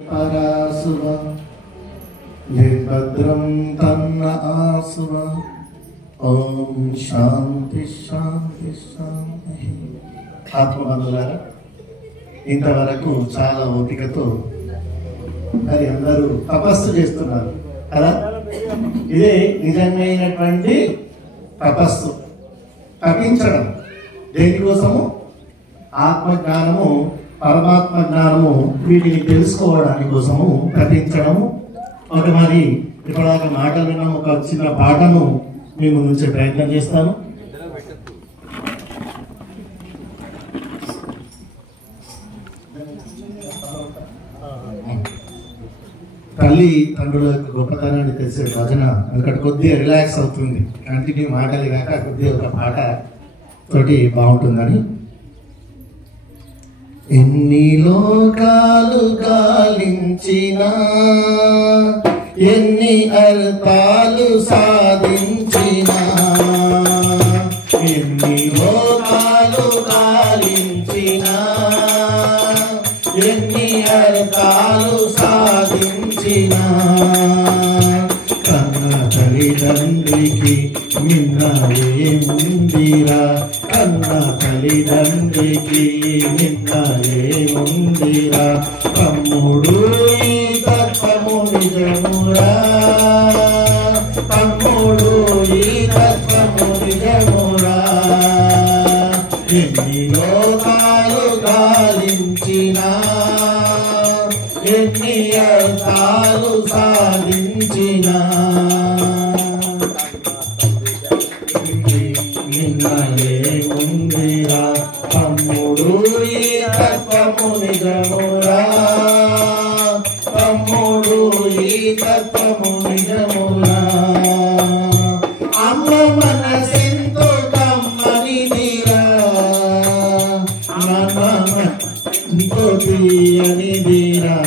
పరాసువ భద్రం తన్న ఆసువ. ఓం శాంతి శాంతి శాంతి. ఆత్మబంధులారా, ఇంతవరకు చాలా ఓపికతో మరి అందరూ తపస్సు చేస్తున్నారు కదా. ఇదే నిజమైనటువంటి తపస్సు. తపించడం దేనికోసము? ఆత్మజ్ఞానము, పరమాత్మ జ్ఞానము, వీటిని తెలుసుకోవడానికి కోసము తపించడము. ఒక మరి ఇప్పటిదాకా మాటలు విన్నాం. ఒక చిన్న పాటను మీ ముందు నుంచే ప్రయత్నం చేస్తాను. తల్లి తండ్రుల యొక్క గొప్పతనాన్ని తెలిసే భజన అక్కడ కొద్దిగా రిలాక్స్ అవుతుంది. కంటిన్యూ మాటలు కాక కొద్దిగా ఒక పాట తోటి బాగుంటుందని. ఎన్ని లోకాలు గాలించినా, ఎన్ని అర్థాలు సాధించినా, ఎన్ని లోకాలు గాలించినా, ఎన్ని అర్థాలు సాధించినా, కన్న తల్లిదండ్రికి నిన్న ఏముందిరా, కన్న తల్లిదండ్రికి నిన్న ఏముందిరా, తమ్ముడు ఈ తత్వము నిజమురా, తమ్ముడు ఈ తత్వము నిజమురా. ఎన్ని లోకాలు గాలించినా, ఎన్ని అర్థాలు సాధించినా, నిన్న ఏముందిరా, తమ్ముడు ఈ తత్వము నిజమురా, తమ్ముడు ఈ తత్వము నిజమురా. అమ్మ మనసెంతో కమ్మనిదిరా, ఎంతో తీయనిదిరా,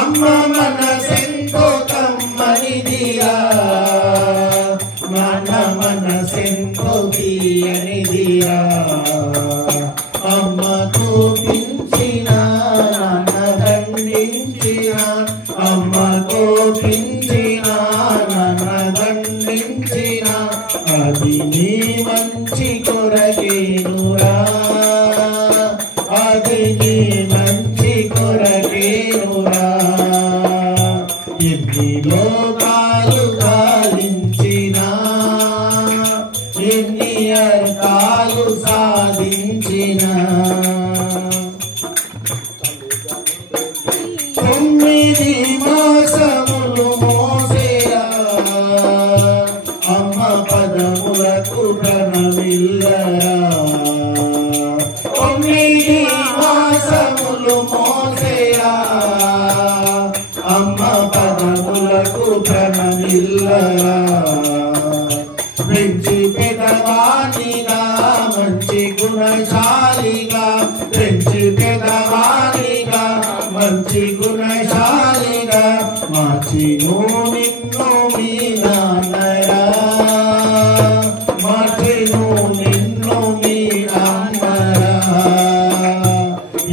అమ్మ మనసెంతో కమ్మనిదిరా, మన మనసెంతో తీయనిదిరా. అమ్మ కోపించిన, నాన్న దండించిన, అమ్మ కోపించిన, నాన్న దండించిన, అది నీ మంచి కొరకేనురా, అది నీ మంచి కొరకేనురా. ఎన్ని లోకాలు గాలించినా, ఎన్ని అర్థాలు సాధించినా, 9 మాసములు మోసేరా, అమ్మ పదములకు ప్రణమిల్లరా. 9 మాసములు మోసేరా, అమ్మ పదములకు ప్రణమిల్లరా. పెంచి పెదవానిగా, మంచి గుణశాలిగా, పెంచి పెదవానిగా, మంచి గుణశాలిగా, మార్చిను నిన్ను మీ నాన్నరా, మార్చిను నిన్ను మీ అమ్మరా.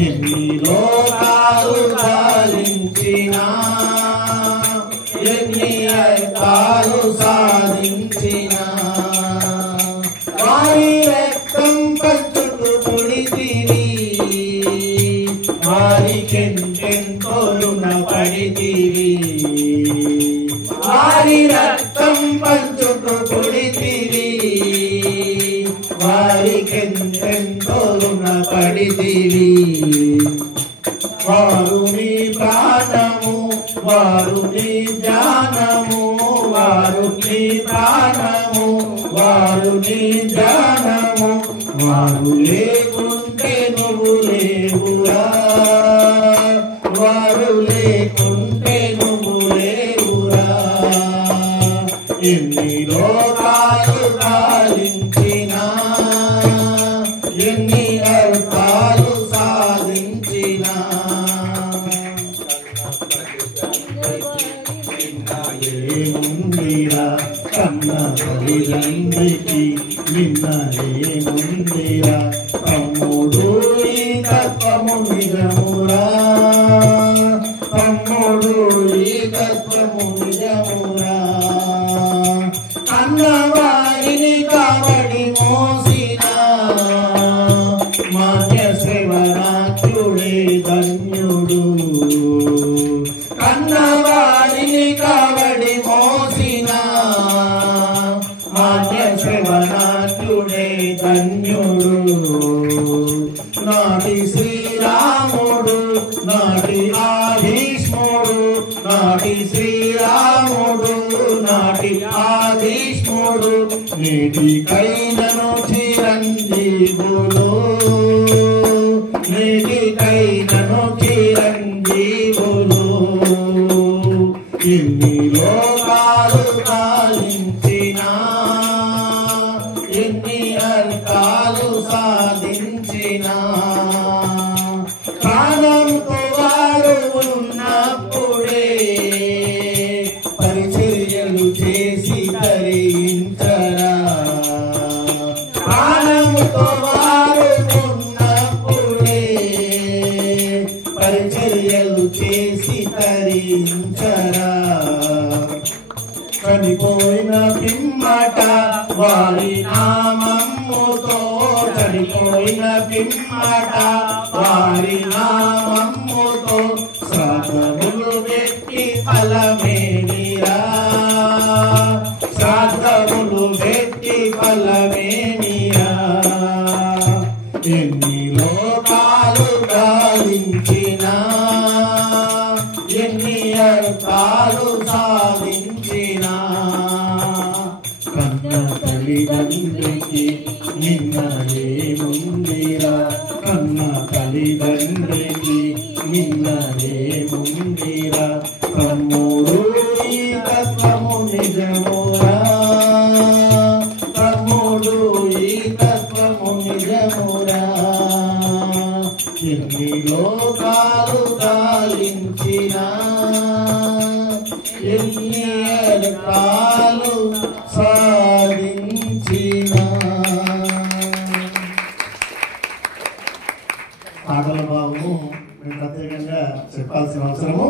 ఎన్ని లోకాలు గాలించినా, ఎన్ని అర్థాలు సాధించినా, వారి రక్తం పంచుకు పుడితివి, వారికెంతెంతో రుణపడితివి, వారి రక్తం పంచుకు పుడితివి, వారికెంతెంతో రుణపడితివి. వారు నీ ప్రాణము, వారు నీ జ్ఞానము, వారు నీ ప్రాణము, వారు నీ జ్ఞానము, వారు లేకుంటే నువ్వు లేవురా, వారు లేకుంటే నువ్వు లేవురా. ఎన్ని లోకాలు గాలించినా, ఎన్ని అర్థాలు సాధించినా, ఏముందిరా, కన్న తల్లిదండ్రికి నిన్న ఏముందిరా, తమ్ముడు ఈ తత్వము నిజమురా. ధన్యుడు. కన్నవారిని కావడి మోసిన మాన్య శ్రవణాత్యుడే ధన్యుడు. నాటి శ్రీరాముడు నాటి ఆదిష్ముడు, నాటి శ్రీరాముడు నాటి ఆదిష్ముడు, నేటికైనను చిరంజీవులు, నేటికైనను చిరంజీవులు. ఎన్ని లోకాలు పాలించిన, ఎన్ని అర్థాలు సాధించిన, ప్రాణంతో వారు ఉన్నప్పుడే పరిచర్యలు చేసి తరించరా. ప్రాణంతో వారు ఉన్నప్పుడే పరిచర్యలు చేసి తరించరా. చనిపోయిన పిమ్మట వారి నామముతో, చనిపోయిన పిమ్మట వారి నామముతో శ్రాద్ధములు పెట్టి ఫలమేమిరా, శ్రాద్ధములు పెట్టి ఫలమేమిరా. ఎన్ని లోకాలు గాలించినా, ఎన్ని అర్థాలు సాధించినా, కన్న తల్లిదండ్రికి నిన్న ఏముందిరా, కన్న తల్లిదండ్రికి నిన్న ఏముందిరా. తమ్ముడు ఈ తత్వము నిజమురా, తమ్ముడు ఈ తత్వము నిజమురా. ఎన్ని లోకాలు గాలించినా, ఎన్ని అర్థాలు సాధించినా. పాటల భావము మేము ప్రత్యేకంగా చెప్పాల్సిన అవసరము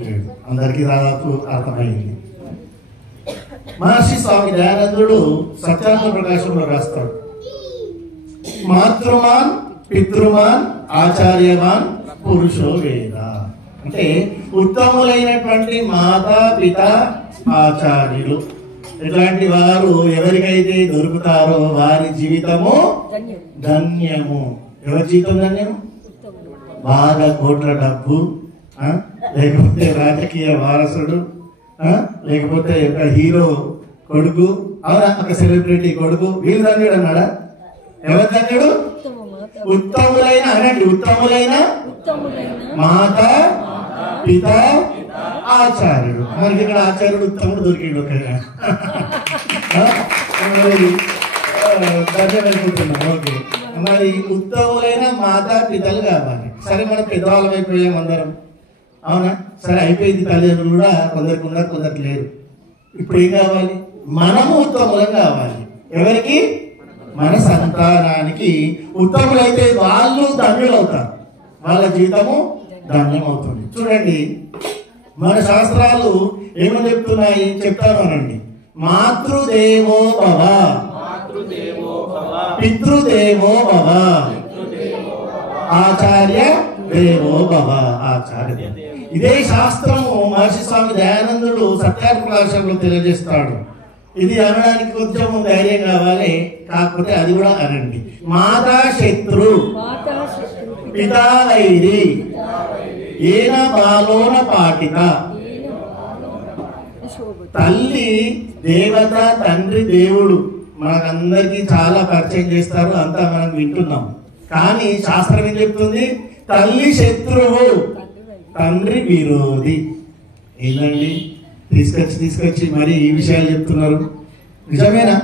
లేదు, అందరికీ దాదాపు అర్థమైంది. మహర్షి స్వామి దయానందుడు సత్యానంద ప్రకాశంలో రాస్తాడు, మాతృమాన్ పితృమాన్ ఆచార్యమాన్ పురుషో వేద. అంటే ఉత్తములైనటువంటి మాతా పిత ఆచార్యులు ఇట్లాంటి వారు ఎవరికైతే దొరుకుతారో వారి జీవితము ధన్యము. ఎవరి జీవితం ధన్యము? బాగా కోట్ల డబ్బు, లేకపోతే రాజకీయ వారసుడు, లేకపోతే ఒక హీరో కొడుకు, అవునా, ఒక సెలబ్రిటీ కొడుకు, వీళ్ళు ధన్యుడు అన్నాడా? ఎవరు ధన్యుడు? ఉత్తములైన, అనండి, ఉత్తములైన మాత పిత ఆచార్యుడు. మనకి ఇక్కడ ఆచార్యుడు ఉత్తముడు దొరికిండు ఒకగా ధన్యమైపోతున్నాం. ఓకే, మరి ఉత్తములైన మాతా పితలు కావాలి. సరే, మనం పెద్దవాళ్ళం అయిపోయాం అందరం, అవునా? సరే, అయిపోయింది. తల్లిదండ్రులు కూడా కొందరికి ఉన్నారు, కొందరికి లేరు. ఇప్పుడు ఏం కావాలి? మనము ఉత్తములం కావాలి. ఎవరికి? మన సంతానానికి. ఉత్తములైతే వాళ్ళు ధన్యులు అవుతారు, వాళ్ళ జీవితము ధన్యం అవుతుంది. చూడండి, మన శాస్త్రాలు ఏమని చెప్తున్నాయి చెప్తాను అనండి. మాతృదేవో భవ, పితృదేవో భవ, ఆచార్య దేవో భవ. ఆచార్య, ఇదే శాస్త్రము మహర్షి స్వామి దయానందుడు సత్యార్థ ప్రకాశంలో తెలియజేస్తాడు. ఇది అనడానికి కొంచెం ధైర్యం కావాలి, కాకపోతే అది కూడా అనండి. మాతా శత్రు పితా వైరి ఏన బాలోన పాటిత. తల్లి దేవత, తండ్రి దేవుడు మనకందరికీ చాలా పరిచయం చేస్తారు, అంతా మనం వింటున్నాం. కానీ శాస్త్రం ఏం చెప్తుంది? తల్లి శత్రువు, తండ్రి విరోధి. ఏంటండి తీసుకొచ్చి మరి ఈ విషయాలు చెప్తున్నారు? నిజమేనా?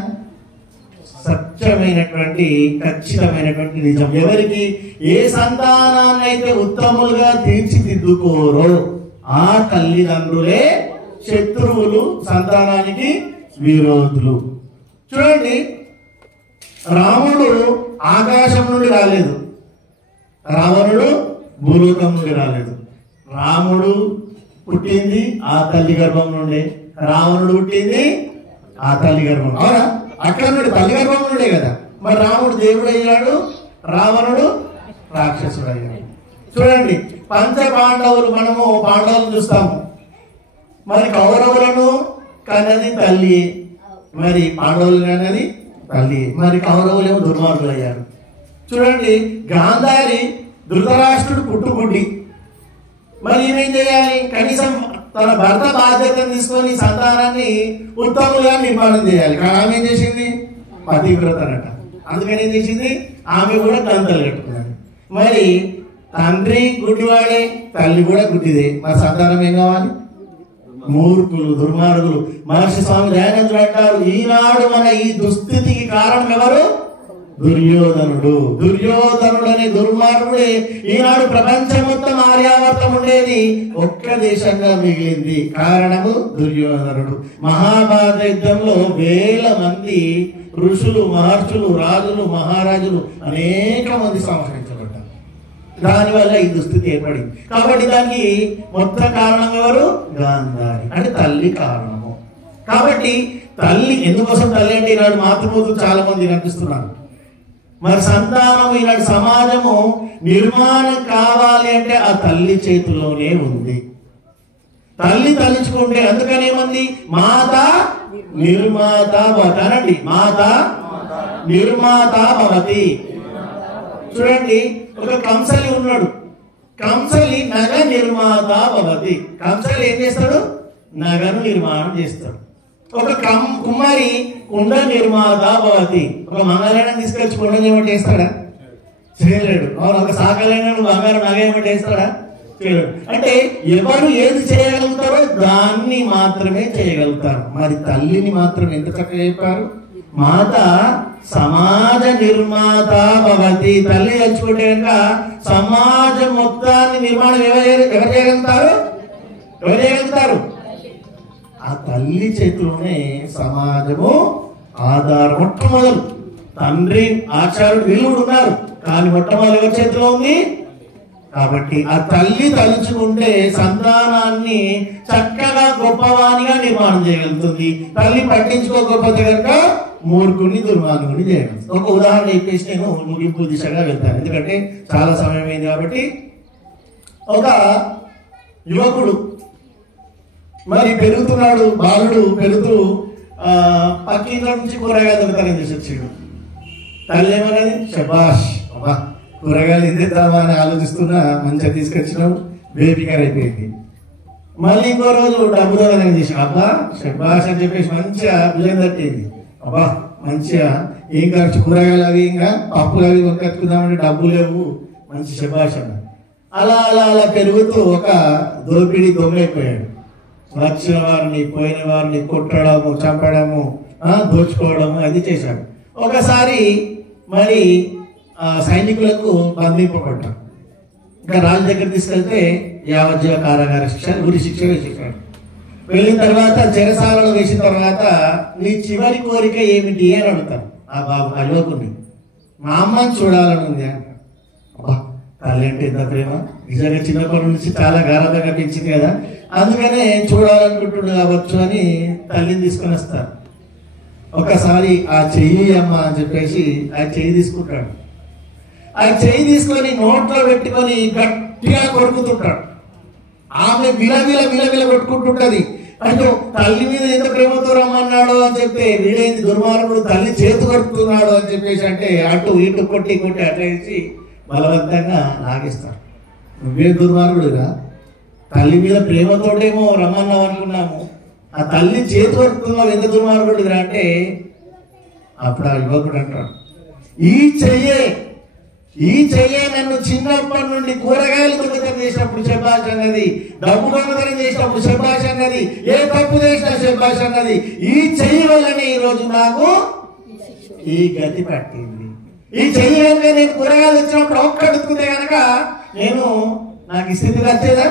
సత్యమైనటువంటి ఖచ్చితమైనటువంటి నిజం. ఎవరికి? ఏ సంతానాన్ని అయితే ఉత్తములుగా తీర్చిదిద్దుకోరో ఆ తల్లిదండ్రులే శత్రువులు, సంతానానికి విరోధులు. చూడండి, రాముడు ఆకాశం నుండి రాలేదు, రావణుడు భూలోకం నుండి రాలేదు. రాముడు పుట్టింది ఆ తల్లి గర్భం నుండి, రావణుడు పుట్టింది ఆ తల్లి గర్భం. అవునా? అక్కడ నుండి తల్లి గర్భం నుండే కదా. మరి రాముడు దేవుడు అయ్యాడు, రావణుడు రాక్షసుడు అయ్యాడు. చూడండి, పంచ పాండవులు, మనము పాండవులను చూస్తాము, మరి కౌరవులను కన్నది తల్లి, మరి పాండవులు కన్నది తల్లి, మరి కౌరవులేమో దుర్మార్గులు అయ్యారు. చూడండి, గాంధారి ధృతరాష్ట్రుడు పుట్టుగుడ్డి, మరి ఏమేం చేయాలి? కనీసం తన భర్త బాధ్యతను తీసుకొని సంతానాన్ని ఉత్తములుగా నిర్మాణం చేయాలి. కానీ ఆమె ఏం చేసింది? పతివ్రతనట. అందుకని ఏం చేసింది? ఆమె కూడా గంతలు కట్టుకున్నది. మరి తండ్రి గుడ్డివాడే, తల్లి కూడా గుడ్డిదే, మరి సంతానం ఏం కావాలి? మూర్ఖులు, దుర్మార్గులు. మహర్షి స్వామి దయానందుడు అంటారు, ఈనాడు మన ఈ దుస్థితికి కారణం ఎవరు? దుర్యోధనుడు. దుర్యోధనుడు అనే దుర్మార్గుడే ఈనాడు ప్రపంచం మొత్తం ఆర్యావర్తం ఉండేది ఒక్క దేశంగా మిగిలింది. కారణము దుర్యోధనుడు. మహాభారత యుద్ధంలో వేల మంది ఋషులు, మహర్షులు, రాజులు, మహారాజులు అనేక మంది సంహరించబడ్డారు. దానివల్ల ఈ దుస్థితి ఏర్పడింది. కాబట్టి దానికి మొత్తం కారణం ఎవరు? గాంధారి, అంటే తల్లి కారణము. కాబట్టి తల్లి ఎందుకోసం తల్లి అంటే ఈనాడు మాతృమూర్తులు చాలా మంది కనిపిస్తున్నారు. మరి సంతానం ఈనాడు సమాజము నిర్మాణం కావాలి అంటే ఆ తల్లి చేతిలోనే ఉంది. తల్లి తలుచుకుంటే, అందుకనేమంది? మాత నిర్మాత భవతి. మాత నిర్మాత భవతి. చూడండి, ఒక కంసలి ఉన్నాడు, కంసలి నగ నిర్మాత భవతి. కంసలి ఏం చేస్తాడు? నగను నిర్మాణం చేస్తాడు. ఒక కుమారి కుండ నిర్మాత భవతి. ఒక మంగళాన్ని తీసుకొచ్చి కుండ ఏమంటే వేస్తాడా? చేయలేడు. ఒక సాకలైన బంగారు నగ ఏమంటే వేస్తాడా? చేయలేడు. అంటే ఎవరు ఏది చేయగలుగుతారో దాన్ని మాత్రమే చేయగలుగుతారు. మరి తల్లిని మాత్రం ఎంత చక్కగా చెప్పారు? మాత సమాజ నిర్మాత భవతి. తల్లి తలుచుకుంటే కనుక సమాజం మొత్తాన్ని నిర్మాణం ఎవరు చేయగలుగుతారు? ఎవరు చేయగలుగుతారు? ఆ తల్లి చేతిలోనే సమాజము ఆధారం. మొట్టమొదలు తండ్రి, ఆచార్యుడు, వీళ్ళు ఉన్నారు, కానీ మొట్టమొదలు ఎవరి చేతిలో ఉంది? కాబట్టి ఆ తల్లి తలుచుకుంటే సంతానాన్ని చక్కగా గొప్పవానిగా నిర్మాణం చేయగలుగుతుంది. తల్లి పట్టించుకోకపోతే కనుక మూర్ఖుని, దుర్మార్గుని చేయగలుగుతుంది. ఒక ఉదాహరణ చెప్పేసి నేను ముగింపు దిశగా వెళ్తాను, ఎందుకంటే చాలా సమయం అయింది. కాబట్టి ఒక యువకుడు మరి పెరుగుతున్నాడు, బాలుడు పెరుగుతూ పక్కింట్లో నుంచి కూరగాయలు దొరుకుతారని చేసి వచ్చాడు. తల్లి ఏమన్నది? శబాష్, అబ్బా కూరగాయలు ఇద్దేద్దామా అని ఆలోచిస్తున్నా మంచిగా తీసుకొచ్చినావు, బేబీకర్ అయిపోయింది. మళ్ళీ ఇంకో రోజు డబ్బు దొరకదని చేసి, అబ్బా శబాష్ అని చెప్పేసి మంచిగా బియ్యం తట్టింది. అబ్బా మంచిగా ఏం ఖర్చు, కూరగాయలు అవి ఇంకా పప్పులు అవి కొనుక్కొచ్చుకుందామంటే డబ్బు లేవు, మంచి శబాష్ అన్న. అలా అలా అలా పెరుగుతూ ఒక దోపిడీ దొంగైపోయాడు. వచ్చిన వారిని, పోయిన వారిని కొట్టడము, చంపడము, దోచుకోవడము అది చేశాడు. ఒకసారి మరి సైనికులకు బంధింపబడ్డాడు. ఇంకా రాజు దగ్గర తీసుకెళ్తే యావజ్జీవ కారాగార శిక్ష, ఉరి శిక్ష వేసేసాడు. వెళ్ళిన తర్వాత చెరసాలలో వేసిన తర్వాత నీ చివరి కోరిక ఏమిటి అని అడుగుతారు ఆ బాబు, ఆ యువకుని. మా అమ్మని చూడాలని ఉంది అంట. అబ్బా తల్లి అంటే ఎంత ప్రేమ, నిజంగా చిన్నప్పటి నుంచి చాలా గారాబంగా పెంచింది కదా, అందుకనే చూడాలనుకుంటున్నాడు కావచ్చు అని తల్లిని తీసుకొని వస్తారు. ఒకసారి ఆ చెయ్యి అమ్మ అని చెప్పేసి ఆ చెయ్యి తీసుకుంటాడు. ఆ చెయ్యి తీసుకొని నోట్లో పెట్టుకొని గట్టిగా కొరుకుతుంటాడు. ఆమె విలవిల విలవిల కొట్టుకుంటుంటది. అంటే తల్లి మీద ఎంత ప్రేమతో రమ్మన్నాడు అని చెప్తే వీడేంది దుర్మార్గుడు, తల్లి చేతు కొడుతున్నాడు అని చెప్పేసి అంటే అటు ఇటు కొట్టి కొట్టి అట్లా వేసి బలవంతంగా లాగేస్తాడు. నువ్వే దుర్మార్గుడుగా, తల్లి మీద ప్రేమతోటేమో రమ్మన్నావు అనుకున్నాము, ఆ తల్లి చేతు కొడుతున్నావు, ఎంత దుర్మార్గుడుగా అంటే అప్పుడు ఆ యువకుడు అంటాడు, ఈ చెయ్యే నన్ను చిన్నప్పటి నుండి కూరగాయలు దొంగతనం చేసినప్పుడు శబాష్ అన్నది, డబ్బు దొంగతనం చేసినప్పుడు శబాష్ అన్నది, ఏ తప్పు చేసినా శబాష్ అన్నది. ఈ చెయ్యి వల్లనే ఈ రోజు నాకు ఈ గతి పట్టింది. ఈ చెయ్యి వల్లనే నేను కూరగాయలు వచ్చినప్పుడు ఒక్కడుకుంటే కనుక నాకు ఈ స్థితి వచ్చేదా,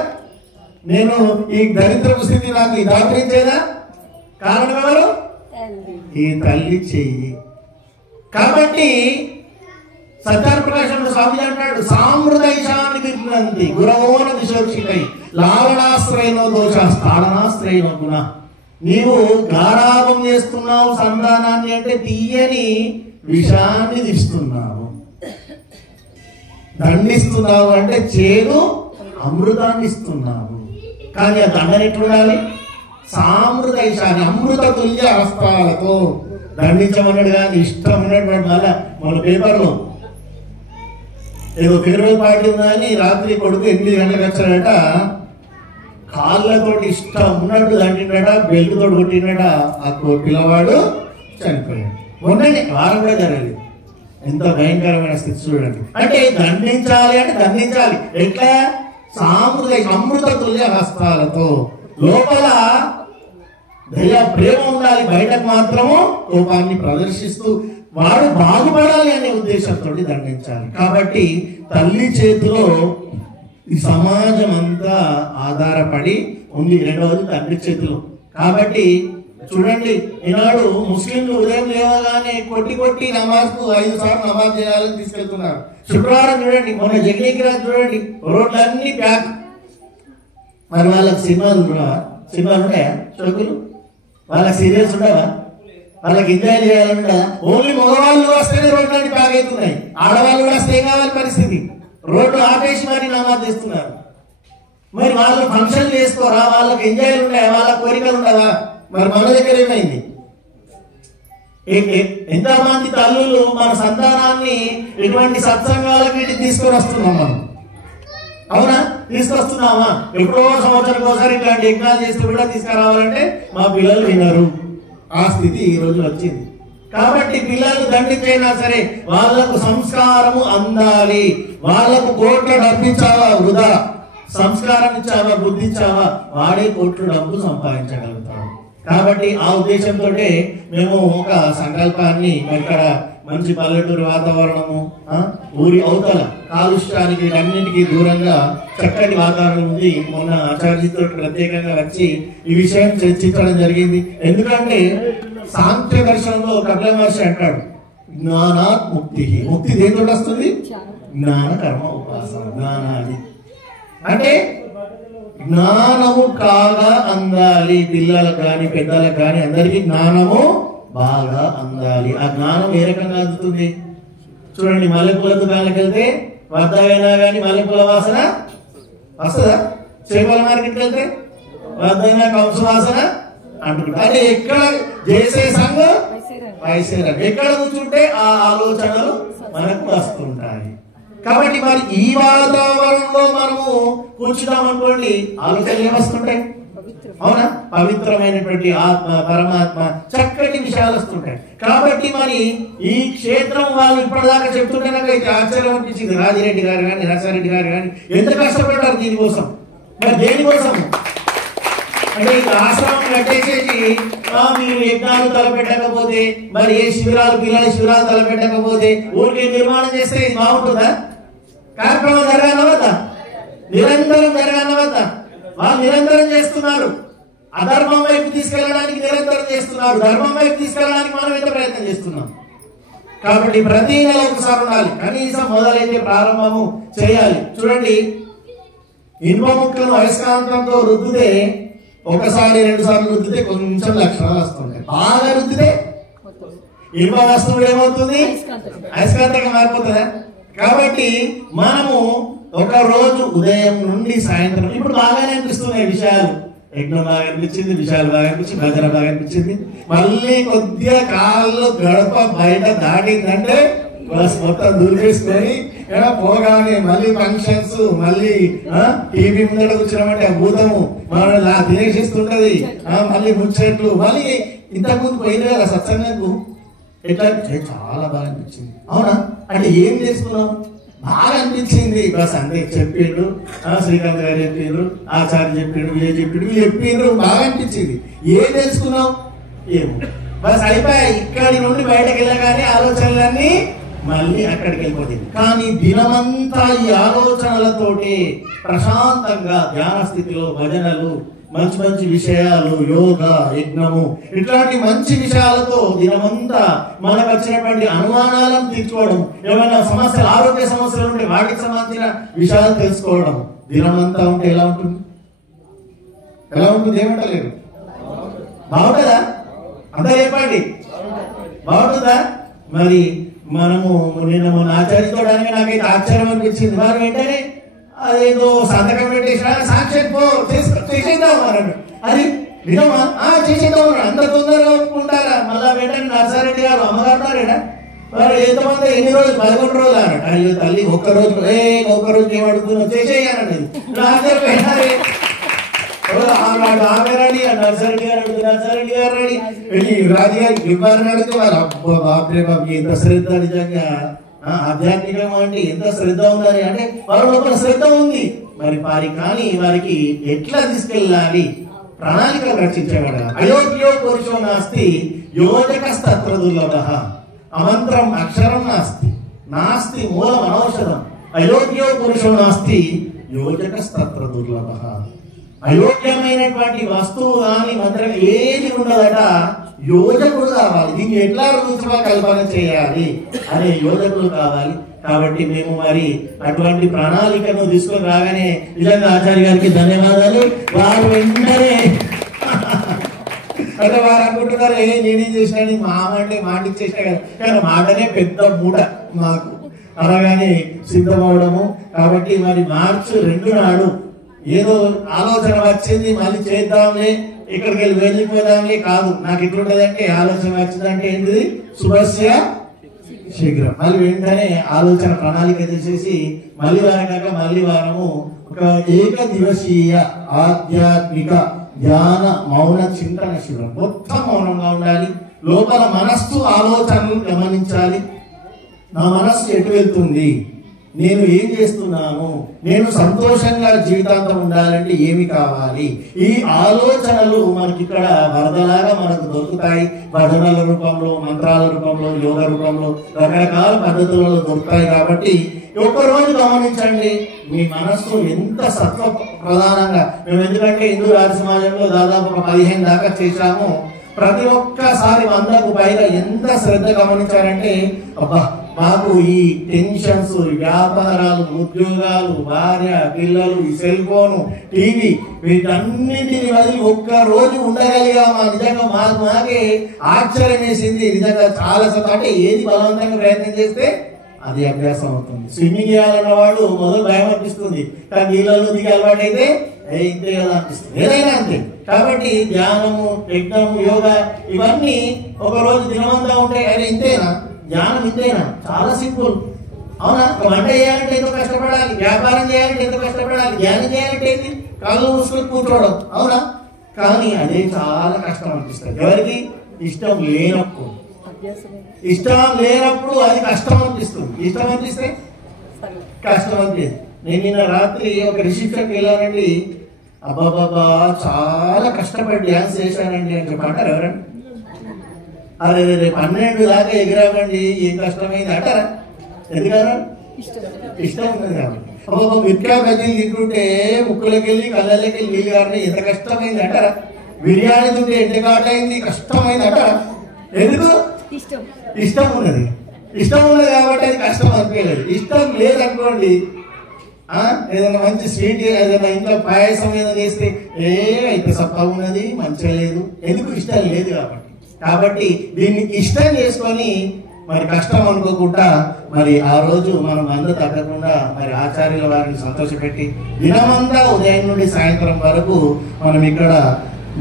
నేను ఈ దరిద్రపు స్థితి నాకు ఈ దాపరించేదా? కారణం ఎవరు? ఈ తల్లి చెయ్యి. కాబట్టి సత్యాప్రకాశం స్వామి అంటాడు, సామృదైశాన్ని విర్నంతి గురవోన దిశోక్షితై లావణాశ్రయనో దోష స్థాళనాశ్రయనో గుణ. నీవు గారాభం చేస్తున్నావు సంతానాన్ని అంటే తీయని విషాన్ని తీస్తున్నావు, దండిస్తున్నావు అంటే చేదు అమృతాన్ని ఇస్తున్నావు. కానీ ఆ దండన ఎట్లుండాలి? సామృతైశాన్ని అమృత తుల్య హస్తాలతో దండించమన్నాడు. కానీ ఇష్టం ఉన్నటువంటి మన పేపర్లో ఏదో ఫెడరల్ పార్టీ ఉందని రాత్రి కొడుకు 8 గంటలకు వచ్చాడట, కాళ్ళతోటి ఇష్టం ఉన్నట్టు దండినట, బెల్ట్తో కొట్టినట. ఆ పిల్లవాడు చనిపోయాడు. మొన్ననే వారం కూడా జరగలేదు. ఎంత భయంకరమైన స్థితి చూడండి. అంటే దండించాలి అంటే దండించాలి ఎట్లా? అమృత తుల్య హస్తాలతో. లోపల దయ ప్రేమ ఉండాలి, బయటకు మాత్రము కోపాన్ని ప్రదర్శిస్తూ వాడు బాగుపడాలి అనే ఉద్దేశంతో దండించాలి. కాబట్టి తల్లి చేతిలో ఈ సమాజం అంతా ఆధారపడి ఉంది. రెండవది తండ్రి చేతిలో. కాబట్టి చూడండి, ఈనాడు ముస్లింలు ఉదయం లేవగానే కొట్టి నమాజ్కు 5 సార్లు నమాజ్ చేయాలని తీసుకెళ్తున్నారు. శుక్రవారం చూడండి, మొన్న జగనీకి రాజు చూడండి, రోడ్లన్నీ ప్యాక్. మరి వాళ్ళకి సినిమాలు ఉంటాయా? షోకులు వాళ్ళకి సీరియల్స్ ఉండవా? వాళ్ళకి ఎంజాయ్ చేయాలంటే ఓన్లీ మగవాళ్ళు వస్తేనే రోడ్లన్నీ ప్యాక్ అవుతున్నాయి. ఆడవాళ్ళు కూడా వస్తే కావాలి పరిస్థితి. రోడ్లు ఆపేసి మరి నమాజ్ చేస్తున్నారు. మరి వాళ్ళు ఫంక్షన్ చేసుకోరా? వాళ్ళకి ఎంజాయ్లు ఉన్నాయా? వాళ్ళ కోరికలు ఉండవా? మరి మన దగ్గర ఏమైంది? ఎంతమంది తల్లులు మన సంతానాన్ని ఇటువంటి సత్సంగాలకు వీటికి తీసుకొని వస్తున్నాం మనం. అవునా? తీసుకొస్తున్నామా? ఎప్పుడో సంవత్సరం ఒకసారి ఇట్లాంటి యజ్ఞాలు చేస్తే కూడా తీసుకురావాలంటే మా పిల్లలు వినరు. ఆ స్థితి ఈ రోజు వచ్చింది. కాబట్టి పిల్లలు దండించైనా సరే వాళ్లకు సంస్కారము అందాలి. వాళ్లకు కోట్లు డబ్బిచ్చావా వృధా, సంస్కారం ఇచ్చావా, బుద్ధి ఇచ్చావా, వాడే కోట్లు డబ్బు సంపాదించగలుగుతాడు. కాబట్టి ఆ ఉద్దేశంతో మేము ఒక సంకల్పాన్ని, ఇక్కడ మంచి పల్లెటూరు వాతావరణము, ఊరి అవతల కాలుష్యానికి వీటన్నింటికి దూరంగా చక్కటి వాతావరణం ఉంది. మొన్న ఆచార్యతో ప్రత్యేకంగా వచ్చి ఈ విషయం చర్చించడం జరిగింది. ఎందుకంటే సాంఖ్య దర్శనంలో కపిల మహర్షి అంటాడు, జ్ఞానాత్ ముక్తి. ముక్తి దేంతో వస్తుంది? జ్ఞాన కర్మ ఉపాసన. జ్ఞానాది అంటే జ్ఞానము కాగా అందాలి. పిల్లలకు కానీ పెద్దలకు కానీ అందరికీ జ్ఞానము బాగా అందాలి. ఆ జ్ఞానం ఏ రకంగా అందుతుంది చూడండి. మల్లెపూల దుకాణాలకు వెళ్తే వద్దైనా కానీ మల్లెపూల వాసన వస్తుందా? చేపల మార్కెట్కి వెళ్తే వద్దైనా కంస వాసన అంటుకుంటా. అంటే ఎక్కడ చేసే సంఘం వైసేరం, ఎక్కడ కూర్చుంటే ఆ ఆలోచనలు మనకు వస్తుంటాయి. కాబట్టి మరి ఈ వాతావరణంలో మనము కూర్చున్నాం అనుకోండి, ఆలోచనలు ఏమొస్తుంటాయి? అవునా? పవిత్రమైనటువంటి ఆత్మ, పరమాత్మ, చక్కటి విషయాలు వస్తుంటాయి. కాబట్టి మరి ఈ క్షేత్రం వాళ్ళు ఇప్పటిదాకా చెప్తుంటే నాకైతే ఆశ్చర్యం అనిపించింది. రాజిరెడ్డి గారు కానీ నరసారెడ్డి గారు కానీ ఎంత కష్టపడ్డారు దీనికోసం. మరి దేనికోసం అంటే ఇక ఆశ్రమం కట్టేసేసి మీరు యజ్ఞాలు తలపెట్టకపోతే, మరి ఏ శిబిరాలు పిల్లల శిబిరాలు తలపెట్టకపోతే, ఊరికే నిర్మాణం చేస్తే ఇది బాగుంటుందా? కార్యక్రమం జరగాలవద్దా? నిరంతరం జరగాలవద్దా? వాళ్ళు నిరంతరం చేస్తున్నారు. అధర్మం వైపు తీసుకెళ్ళడానికి నిరంతరం చేస్తున్నారు. ధర్మం వైపు తీసుకెళ్ళడానికి మనం ఎంత ప్రయత్నం చేస్తున్నాం. కాబట్టి ప్రతి నెల ఒకసారి ఉండాలి, కనీసం మొదలైతే ప్రారంభము చేయాలి. చూడండి, ఇనుప ముక్కను అయస్కాంతంతో రుద్దితే ఒకసారి 2 సార్లు రుద్దితే కొంచెం లక్షణాలు వస్తుంటాయి. బాగా రుద్దితే ఇనుప వస్తువులు ఏమవుతుంది? అయస్కాంతంగా మారిపోతుందా? కాబట్టి మనము ఒక రోజు ఉదయం నుండి సాయంత్రం, ఇప్పుడు బాగానే అనిపిస్తున్నాయి విషయాలు. యజ్ఞం బాగా అనిపించింది, విషయాలు బాగా అనిపించింది, భజన బాగా అనిపించింది. మళ్ళీ కొద్దిగా కాళ్ళు గడప బయట దాటిందంటే బస్ మొత్తం దూరేసుకొని పోగానే మళ్ళీ ఫంక్షన్స్, మళ్ళీ టీవీ ముందర కూర్చున్నామంటే ఆ భూతము మనల్ని తినేసిస్తుంటది. మళ్ళీ ముచ్చట్లు, మళ్ళీ ఇంతకుముందు పోయింది కదా సత్సంగంకు. ఎట్లా చాలా బాగా అనిపించింది. అవునా? అంటే ఏం చేసుకున్నాం? బాగా అనిపించింది. బస్ అంతే చెప్పిండ్రు, శ్రీకాంత్ గారు చెప్పిండ్రు, ఆచార్య చెప్పిండ్రు, వీళ్ళు చెప్పిండ్రు, బాగా అనిపించింది. ఏం తెలుసుకున్నాం? ఏమో బస్ అయిపోయాయి. ఇక్కడి నుండి బయటకు వెళ్ళగానే ఆలోచనలన్నీ మళ్ళీ అక్కడికి వెళ్ళిపోతుంది. కానీ దినమంతా ఈ ఆలోచనలతోటి ప్రశాంతంగా ధ్యాన స్థితిలో భజనలు, మంచి మంచి విషయాలు, యోగా, యజ్ఞము, ఇట్లాంటి మంచి విషయాలతో దినమంతా మనకు వచ్చినటువంటి అనుమానాలను తీర్చుకోవడం, ఏమైనా సమస్యలు, ఆరోగ్య సమస్యలు ఉంటే వాటికి సంబంధించిన విషయాలు తెలుసుకోవడం దినమంతా ఉంటే ఎలా ఉంటుంది? ఎలా ఉంటుంది? ఏమంటలేదు? బాగుంటుందా? అంతా చెప్పండి, బాగుంటుందా? మరి మనము నిన్న మన ఆచార్యతో నాకైతే ఆశ్చర్యం అనిపించింది. వారు వెంటనే అదేదో సంతకం పెట్టేసినా సాక్షాత్ పో చేసేద్దాం అన్నాడు. అది నిజమా? చేసేద్దాం అన్నాడు. అంత తొందరగా ఒప్పుకుంటారా? మళ్ళా వెంటనే నర్సారెడ్డి గారు అమ్మగారున్నారేనా మరి ఎంతమంది ఎన్ని రోజులు 11 రోజులు అన్నాడు. అయ్యో తల్లి ఒక్కరోజు ఏమడుగుతున్నావు చేసేయాలండి. ఆమెరాని నర్సారెడ్డి గారు అడుగుతుంది, నర్సారెడ్డి గారు రెడీ వెళ్ళి రాజు గారికి ఇవ్వాలని అడిగితే వారు అబ్బో బాబే బాబు ఎంత శ్రద్ధ, నిజంగా ఆధ్యాత్మికం అంటే ఎంత శ్రద్ధ ఉందని. అంటే వారి లోపల శ్రద్ధ ఉంది మరి కానీ వారికి ఎట్లా తీసుకెళ్ళాలి ప్రణాళికలు రచించేవాడు. అయోగ్యో పురుషో నాస్తి యోజకస్తత్ర దుర్లభః అమంత్రం అక్షరం నాస్తి మూలం అనౌషధం. అయోగ్యో పురుషో నాస్తి యోజకస్తత్ర దుర్లభః. అయోగ్యమైనటువంటి వస్తువు కానీ మంత్రం ఏది ఉండదట, యోజకుడు కావాలి. దీన్ని ఎట్లా రుచిగా కల్పన చేయాలి అనే యోజకులు కావాలి. కాబట్టి మేము మరి అటువంటి ప్రణాళికను తీసుకొని రాగానే నిజంగా ఆచార్య గారికి ధన్యవాదాలు. వారు వెంటనే అంటే వారు అనుకుంటున్నారు నేనేం చేసినా అంటే మాట ఇచ్చేసినా కదా, కానీ మాటనే పెద్ద మూట మాకు అలాగానే సిద్ధమవడము. కాబట్టి మరి మార్చి 2 నాడు ఏదో ఆలోచన వచ్చింది మళ్ళీ చేద్దాంలే ఇక్కడికి వెళ్ళిపోదాంలే కాదు. నాకు ఎట్లుంటదంటే ఆలోచన వచ్చిందంటే ఏంటిది శుభస్య శీఘ్రం. మళ్ళీ వెంటనే ఆలోచన ప్రణాళిక చేసేసి మళ్ళీ వారము ఒక ఏకదివసీయ ఆధ్యాత్మిక ధ్యాన మౌన చింతన శిబిరం. మొత్తం మౌనంగా ఉండాలి. లోపల మనస్సు ఆలోచనలు గమనించాలి. నా మనస్సు ఎటు వెళ్తుంది, నేను ఏం చేస్తున్నాను, నేను సంతోషంగా జీవితాంతం ఉండాలంటే ఏమి కావాలి, ఈ ఆలోచనలు మనకి ఇక్కడ వరదలాగా మనకు దొరుకుతాయి. భజనల రూపంలో, మంత్రాల రూపంలో, యోగ రూపంలో, రకరకాల పద్ధతులలో దొరుకుతాయి. కాబట్టి ఒక్కరోజు గమనించండి మీ మనస్సు ఎంత సత్వ ప్రధానంగా. మేము ఎందుకంటే హిందూ రాజ సమాజంలో దాదాపు ఒక 15 దాకా చేశాము. ప్రతి ఒక్కసారి 100కు పైగా ఎంత శ్రద్ధ గమనించారంటే అబ్బా మాకు ఈ టెన్షన్స్, వ్యాపారాలు, ఉద్యోగాలు, భార్య, పిల్లలు, ఈ సెల్ ఫోను, టీవీ వీటన్నింటిని వదిలి ఒక్క రోజు ఉండగలిగామా? నిజంగా మాకే ఆశ్చర్యం వేసింది. నిజంగా చాలా అంటే ఏది బలవంతంగా ప్రయత్నం చేస్తే అది అభ్యాసం అవుతుంది. స్విమ్మింగ్ చేయాలన్న వాడు మొదలు భయం అనిపిస్తుంది, కానీ నీళ్ళలో దిగి అలవాటు అయితే ఇంతే కదా అనిపిస్తుంది. ఏదైనా అంతే. కాబట్టి ధ్యానము, యజ్ఞము, యోగా ఇవన్నీ ఒక రోజు దినమంతా ఉంటాయి. అది ఇంతేనా? ధ్యానం ఇంతేనా? చాలా సింపుల్. అవునా? వంట చేయాలంటే ఎంతో కష్టపడాలి, వ్యాపారం చేయాలంటే ఎంతో కష్టపడాలి, ధ్యానం చేయాలంటే ఏంటి కళ్ళు మూసుకొని కూర్చోవడం. అవునా? కానీ అదే చాలా కష్టం అనిపిస్తుంది. ఎవరికి? ఇష్టం లేనప్పుడు. ఇష్టం లేనప్పుడు అది కష్టం అనిపిస్తుంది, ఇష్టం అనిపిస్తే కష్టం అనిపిస్తుంది. నేను నిన్న రాత్రి ఒక రిసెప్షన్కి వెళ్ళానండి. అబ్బాబాబా చాలా కష్టపడి డ్యాన్స్ చేశానండి అని చెప్పంటారు ఎవరండి? అదే 12 దాకా ఎగిరామండి ఏం కష్టమైంది అంటారా? ఎందుకన్నా ఇష్టం ఉన్నది కాబట్టి. అబ్బాబా మిర్కా బజ్జీలు తింటుంటే ముక్కులకి వెళ్ళి కళ్ళకి వెళ్ళి నీళ్ళు కారణం ఎంత కష్టమైంది అంటారా? బిర్యానీ తింటే ఎంత ఘాటైంది కష్టమైంది అంటారా? ఎందుకు? ఇష్టం ఉన్నది. ఇష్టం ఉన్నది కాబట్టి అది కష్టం అనిపించలేదు. ఇష్టం లేదనుకోండి, ఏదైనా మంచి స్వీట్ ఏదైనా ఇంట్లో పాయసం ఏదైనా చేస్తే అయితే సత్తా ఉన్నది మంచిగా లేదు. ఎందుకు? ఇష్టం లేదు కాబట్టి దీన్ని ఇష్టం చేసుకొని మరి కష్టం అనుకోకుండా మరి ఆ రోజు మనం అందరూ తగ్గకుండా మరి ఆచార్యుల వారిని సంతోషపెట్టి దినమంతా ఉదయం నుండి సాయంత్రం వరకు మనం ఇక్కడ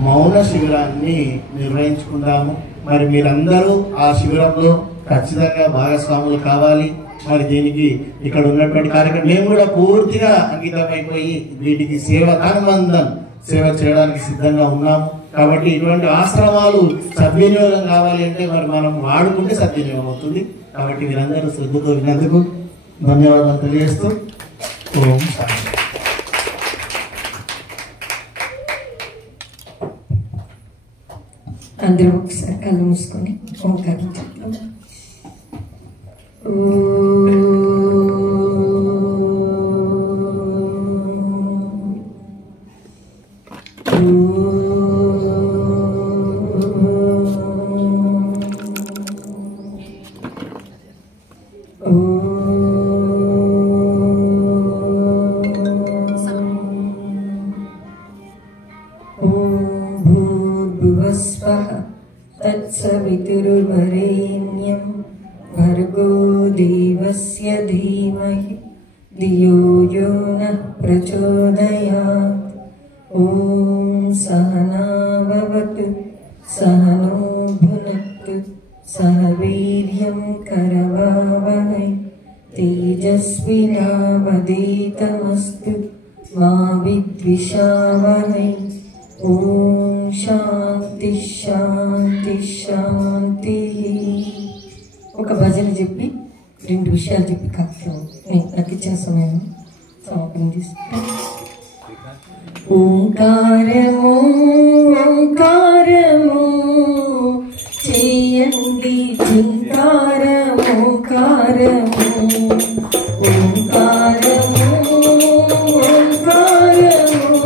మౌన శిబిరాన్ని నిర్వహించుకుందాము. మరి మీరందరూ ఆ శిబిరంలో ఖచ్చితంగా భాగస్వాములు కావాలి. మరి దీనికి ఇక్కడ ఉన్నటువంటి కార్యక్రమం మేము కూడా పూర్తిగా అంకితమైపోయి వీటికి సేవ చేయడానికి సిద్ధంగా ఉన్నాము. కాబట్టి ఇటువంటి ఆశ్రమాలు సద్వినియోగం కావాలి అంటే మరి మనం వాడుకుంటే సద్వినియోగం అవుతుంది. కాబట్టి మీరందరూ శ్రద్ధతో విన్నందుకు ధన్యవాదాలు తెలియజేస్తూ ఓం శాంతి. అందరూ ఒకసారి కళ్ళు మూసుకొని ఓంకారం చెప్తాం. तत्सवितुर्वरेण्यं भर्गो देवस्य धीमहि धियो यो नः प्रचोदयात्। ॐ सहना भवतु सहनो भुनक्तु सह वीर्यं करवावहै तेजस्विनावधीतमस्तु मा विद्विषावहै। ॐ శాంతి శాంతి శాంతి. ఒక భజన చెప్పి 2 విషయాలు చెప్పి కార్యక్రమం నాకు ఇచ్చిన సమయం సమాపనం తీసుకుంటాను. ఓంకారము ఓంకారము చేయండి జింకారము ఓంకారము ఓంకారము ఓంకారము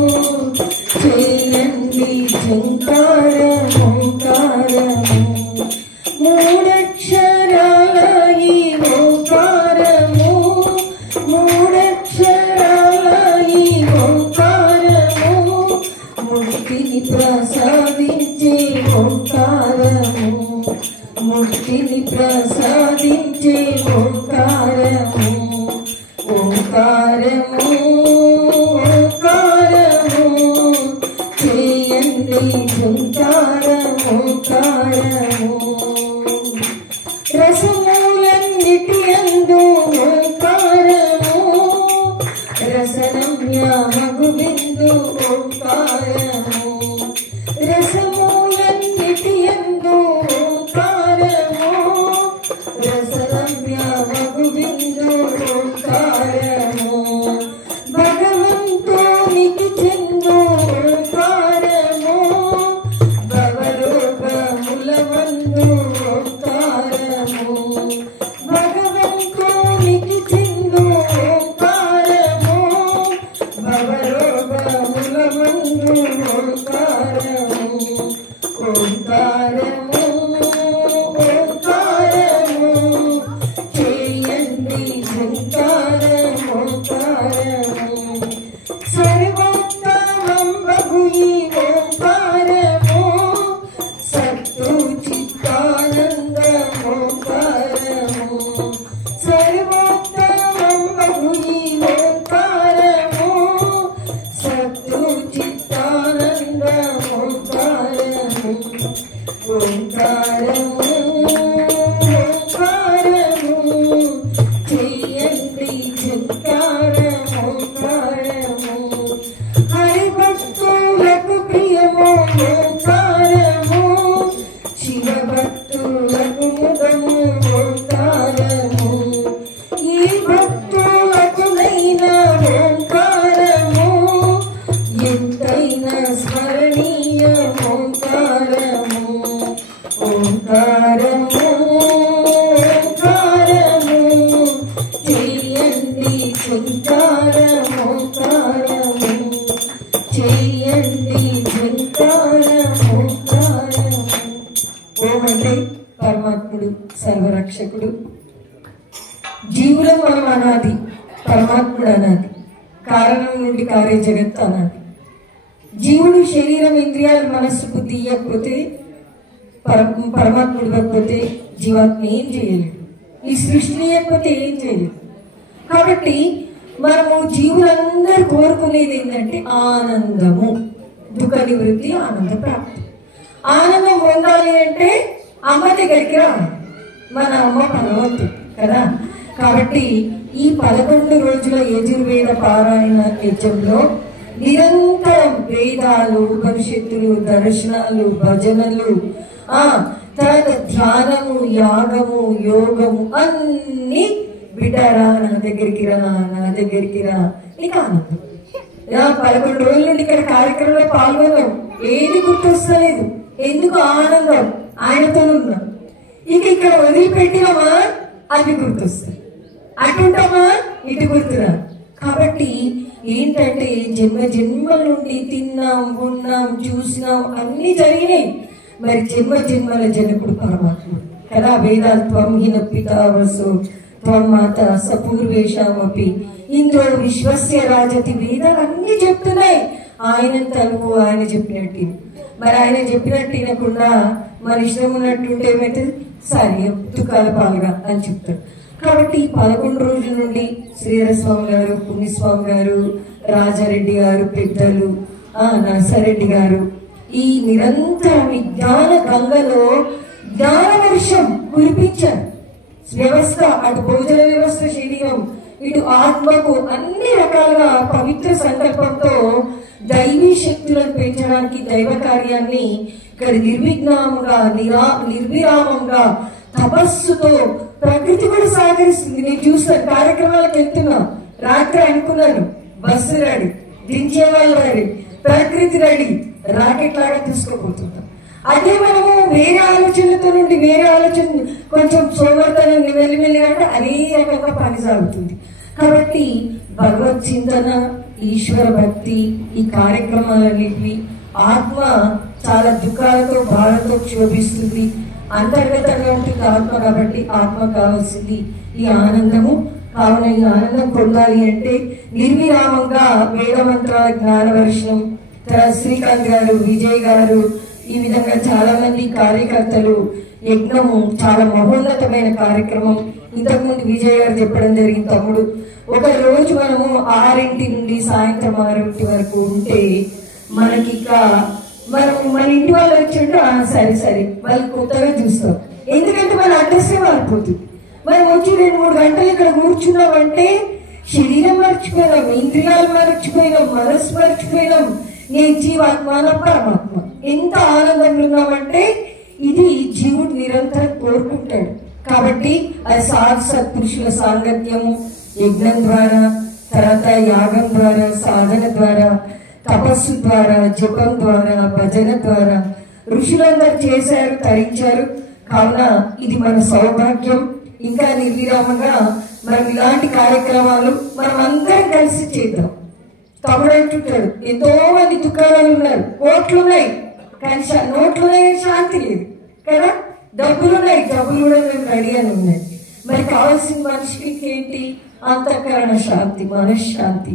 చేయండి జింకారము ఓంకారము. మూడక్షరాల ఈ ఓంకారము మూడక్షరాల ఈ ఓంకారము ముక్తిని ప్రసాదించే ఓంకారము ముక్తిని ప్రసాదించే ఓంకారము ఓంకారము ఓంకారము చేయండి ఓంకారము ఓంకారము. రసమూలన్నిటి యందు ఓంకారము రసరమ్యమగు బిందు ఓంకారము రసమూలన్నిటి యందు ఓంకారము రసరమ్యమగు బిందు ఓంకారము. భగవంతునికి చెందు ఓంకారము భవరోగముల వందు ఓంకారము భగవంతునికి చెందు ఓంకారము భవరోగముల వందు ఓంకారము ఓంకారము ఓంకారము చేయండి ఓంకారము ఓంకారము. సర్వోత్తమం బహు ఈ ఓంకారము సత్తు చిత్తానందం ఓంకారము సర్వోత్తమం బహు ఈ ఓంకారము సత్తు చిత్తానందం ఓంకారము ఓంకారము ఓంకారము చేయండి ఓంకారము ఓంకారము. హరిభక్తులకు ప్రియము ఓంకారము శివభక్తులకు ముదము ఓంకారము ఈ భక్తులకునైనా ఓంకారము ఎంతైనా స్మరణీయ ఓంకారము ఓంకారము ఓంకారము చేయండి ఓంకారము ఓంకారము చేయండి ఓంకారము ఓంకారము. ఓమంటే పరమాత్ముడు సర్వరక్షకుడు. జీవులం మనం అనాది, పరమాత్ముడు అనాది. కారణం నుండి కార్య జగత్తు అనాది. జీవుడు శరీరం ఇంద్రియాలు మనస్సు బుద్ధి ఇవ్వకపోతే పరమాత్ముడు ఇవ్వకపోతే జీవాత్మ ఏం చేయలేడు. ఈ సృష్టిని ఇవ్వకపోతే ఏం చేయలేదు. కాబట్టి మనము జీవులందరూ కోరుకునేది ఏంటంటే ఆనందము, దుఃఖ నివృత్తి, ఆనంద ప్రాప్తి. ఆనందం పొందాలి అంటే అమ్మ దగ్గరికి రావాలి. మన అమ్మ భగవంతుడు కదా. కాబట్టి ఈ 11 రోజుల యజుర్వేద పారాయణ యజ్ఞంలో నిరంతరం వేదాలు, ఉపనిషత్తులు, దర్శనాలు, భజనలు, తర్వాత ధ్యానము, యాగము, యోగము అన్ని బిడ్డారా నా దగ్గరికి రా, నా దగ్గరికి రా, నీకు ఆనందం. 11 రోజుల నుండి ఇక్కడ కార్యక్రమంలో పాల్గొన్నాం, ఏది గుర్తొస్తలేదు. ఎందుకు? ఆనందం, ఆయనతో ఉన్నాం. ఇక ఇక్కడ వదిలిపెట్టినామా అది గుర్తొస్తుంది, అటుంటామా ఇటు గుర్తురా. కాబట్టి ఏంటంటే జన్మ జన్మల నుండి తిన్నాం, ఉన్నాం, చూసినాం, అన్ని జరిగినాయి. మరి జన్మ జన్మల జనకుడు పరమాత్ముడు కదా. వేదాలు త్వం హిన పితావసు త్వం మాత సపూర్వేషామపి ఇంద్రో విశ్వస్య రాజతి, వేదాలు అన్ని చెప్తున్నాయి. ఆయనంత అనుభవం ఆయన చెప్పినట్టు. మరి ఆయన చెప్పినట్టు వినకుండా మన ఇష్టం ఉన్నట్టుంటే ఏమైతుంది? సరే తుకాల పాలుగా అని చెప్తాడు. కాబట్టి 11 రోజుల నుండి శ్రీధరస్వామి గారు, పుణ్యస్వామి గారు, రాజారెడ్డి గారు, పెద్దలు, నర్సారెడ్డి గారు ఈ నిరంతర జ్ఞాన గంగలో జ్ఞాన వర్షం కురిపించారు. వ్యవస్థ, అటు భోజన వ్యవస్థ, శరీరం, ఇటు ఆత్మకు అన్ని రకాలుగా పవిత్ర సంకల్పంతో దైవీ శక్తులను పెంచడానికి దైవ కార్యాన్ని ఇక్కడ నిర్విఘ్నంగా నిర్విరామంగా తపస్సుతో ప్రకృతి కూడా సహకరిస్తుంది. నేను చూస్తాను, కార్యక్రమాలకు వెళ్తున్నా, రాత్రి అనుకున్నాను బస్సు రెడీ, దించే వాళ్ళు రెడీ, ప్రకృతి రెడీ, రాకెట్ లాగా తీసుకుపోతున్నాం. అదే మనము వేరే ఆలోచనలతో నుండి వేరే ఆలోచన కొంచెం సోమర్తనాన్ని మెల్లిమెల్లిగా అంటే అదే రకంగా పని సాగుతుంది. కాబట్టి భగవత్ చింతన, ఈశ్వర భక్తి ఈ కార్యక్రమాలన్నింటినీ ఆత్మ చాలా దుఃఖాలతో బాధతో క్షోభిస్తుంది. అంతర్గతంగా ఉంటుంది ఆత్మ. కాబట్టి ఆత్మ కావాల్సింది ఈ ఆనందము. కావున ఈ ఆనందం పొందాలి అంటే నిర్విరామంగా వేదమంత్రాల జ్ఞానవర్షం, శ్రీకాంత్ గారు, విజయ్ గారు, ఈ విధంగా చాలా మంది కార్యకర్తలు యజ్ఞము చాలా మహోన్నతమైన కార్యక్రమం. ఇంతకుముందు విజయ్ గారు చెప్పడం జరిగింది, తమ్ముడు ఒక రోజు మనము 6 నుండి సాయంత్రం 6 వరకు ఉంటే మనకి ఇక మనం మన ఇంటి వాళ్ళు వచ్చింటే సరే వాళ్ళు కొత్తగా చూస్తాం. ఎందుకంటే మన అడ్రస్సే మారిపోతుంది. మనం వచ్చి 2-3 గంటలు ఇక్కడ కూర్చున్నామంటే శరీరం మర్చిపోయినాం, ఇంద్రియాలు మర్చిపోయినాం, మనసు మర్చిపోయినాం. నేను జీవాత్మ, పరమాత్మ ఎంత ఆనందంగా ఉన్నామంటే ఇది జీవుడు నిరంతరం కోరుకుంటాడు. కాబట్టి ఆ సత్పురుషుల సాంగత్యము యజ్ఞం ద్వారా, తర్వాత యాగం ద్వారా, సాధన ద్వారా, తపస్సు ద్వారా, జపం ద్వారా, భజన ద్వారా ఋషులందరూ చేశారు, తరించారు. కావున ఇది మన సౌభాగ్యం. ఇంకా నిర్విరామంగా మనం ఇలాంటి కార్యక్రమాలు మనం అందరం కలిసి చేద్దాం. తమ్ముడు అంటుంటాడు, ఎంతో మంది దుకాణాలు ఉన్నారు, కోట్లున్నాయి కానీ నోట్లున్నాయి, శాంతి లేదు కదా. డబ్బులున్నాయి, డబ్బులు కూడా మేము రెడీ అని ఉన్నాయి. మరి కావాల్సిన మనిషికి ఏంటి? అంతఃకరణ శాంతి, మనశ్శాంతి,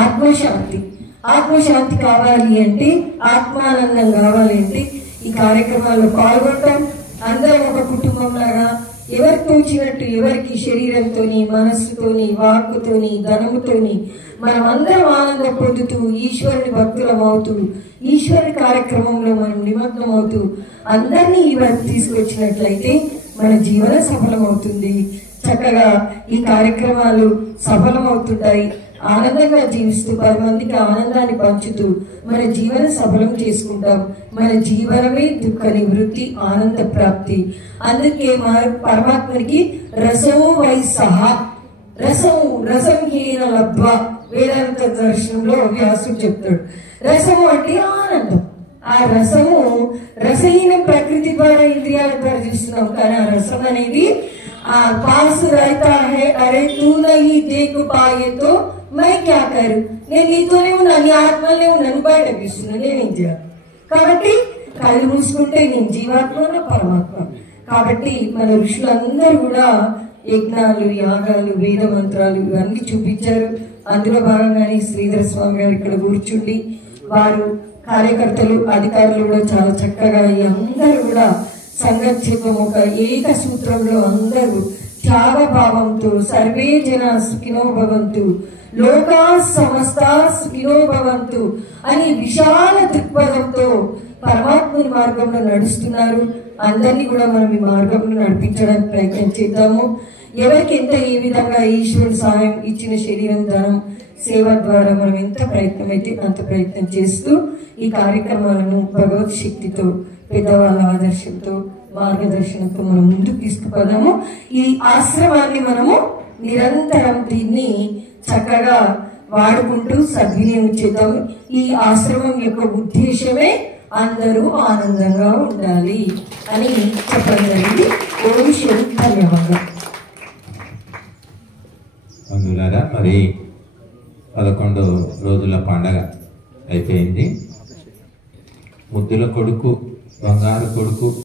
ఆత్మశాంతి. ఆత్మశాంతి కావాలి అంటే, ఆత్మానందం కావాలి అంటే ఈ కార్యక్రమాల్లో పాల్గొంటాం. అందరం ఒక కుటుంబం లాగా ఎవరికి తోచినట్టు, ఎవరికి శరీరంతోని, మనస్సుతోని, వాక్కుతోని, ధనముతోని మనం అందరం ఆనందం పొందుతూ ఈశ్వరుని భక్తులం అవుతూ ఈశ్వరుని కార్యక్రమంలో మనం నిమగ్నం అవుతూ అందరినీ ఇవన్నీ తీసుకొచ్చినట్లయితే మన జీవన సఫలమవుతుంది. చక్కగా ఈ కార్యక్రమాలు సఫలమవుతుంటాయి. ఆనందంగా జీవిస్తూ 10 మందికి ఆనందాన్ని పంచుతూ మన జీవన సఫలం చేసుకుంటాం. మన జీవనమే దుఃఖ నివృత్తి, ఆనంద ప్రాప్తి. అందుకే పరమాత్మనికి రసము వై సహా, రసం హీన లబ్ధ్వ వేదాంత దర్శనంలో వ్యాసుడు చెప్తాడు. రసము అంటే ఆనందం. ఆ రసము రసహీన ప్రకృతి ద్వారా ఇంద్రియాల ద్వారా చూస్తున్నాం. కానీ ఆ రసం అనేది ఆ పాస్ రైతా హే, అరే తూ నహీ దేఖ్ పాయే తో మై క్యా కరు, నేను నీతోనే ఉన్నా, నీ ఆత్మలోనే ఉన్నాను, బయట చూస్తున్నా, నేనేం చేయాలి? కాబట్టి కళ్ళు మూసుకుంటే నేను జీవాత్మ, పరమాత్మ. కాబట్టి మన ఋషులందరూ కూడా యజ్ఞాలు, యాగాలు, వేద మంత్రాలు ఇవన్నీ చూపించారు. అందులో భాగంగానే శ్రీధర స్వామి గారు ఇక్కడ కూర్చుండి వారు కార్యకర్తలు, అధికారులు కూడా చాలా చక్కగా అందరూ కూడా సంగత్యత్వం ఒక ఏక సూత్రంలో అందరూ త్యాగభావంతో సర్వే జన సుఖినో భవంతు, లోకా సమస్త సుఖినో భవంతు అని విశాల దృక్పథంతో పరమాత్మని మార్గంలో నడుస్తున్నారు. అందరినీ కూడా మనం ఈ మార్గంలో నడిపించడానికి ప్రయత్నం చేద్దాము. ఎవరికి ఎంత ఏ విధంగా ఈశ్వరుడు సాయం ఇచ్చిన శరీరం, ధనం, సేవ ద్వారా మనం ఎంత ప్రయత్నం అయితే అంత ప్రయత్నం చేస్తూ ఈ కార్యక్రమాలను భగవత్ శక్తితో, పెద్దవాళ్ళ ఆదర్శంతో, మార్గదర్శనంతో మనం ముందుకు తీసుకుపోదాము. ఈ ఆశ్రమాన్ని మనము నిరంతరం దీన్ని చక్కగా వాడుకుంటూ సద్వినియోగం చేద్దాము. ఈ ఆశ్రమం యొక్క ఉద్దేశమే అందరూ ఆనందంగా ఉండాలి అని చెప్పడం జరిగింది. ఓం శివ, ధన్యవాదాలు. అందులారా మరి 11 రోజుల పండగ అయిపోయింది. ముద్దుల కొడుకు, బంగారు కొడుకు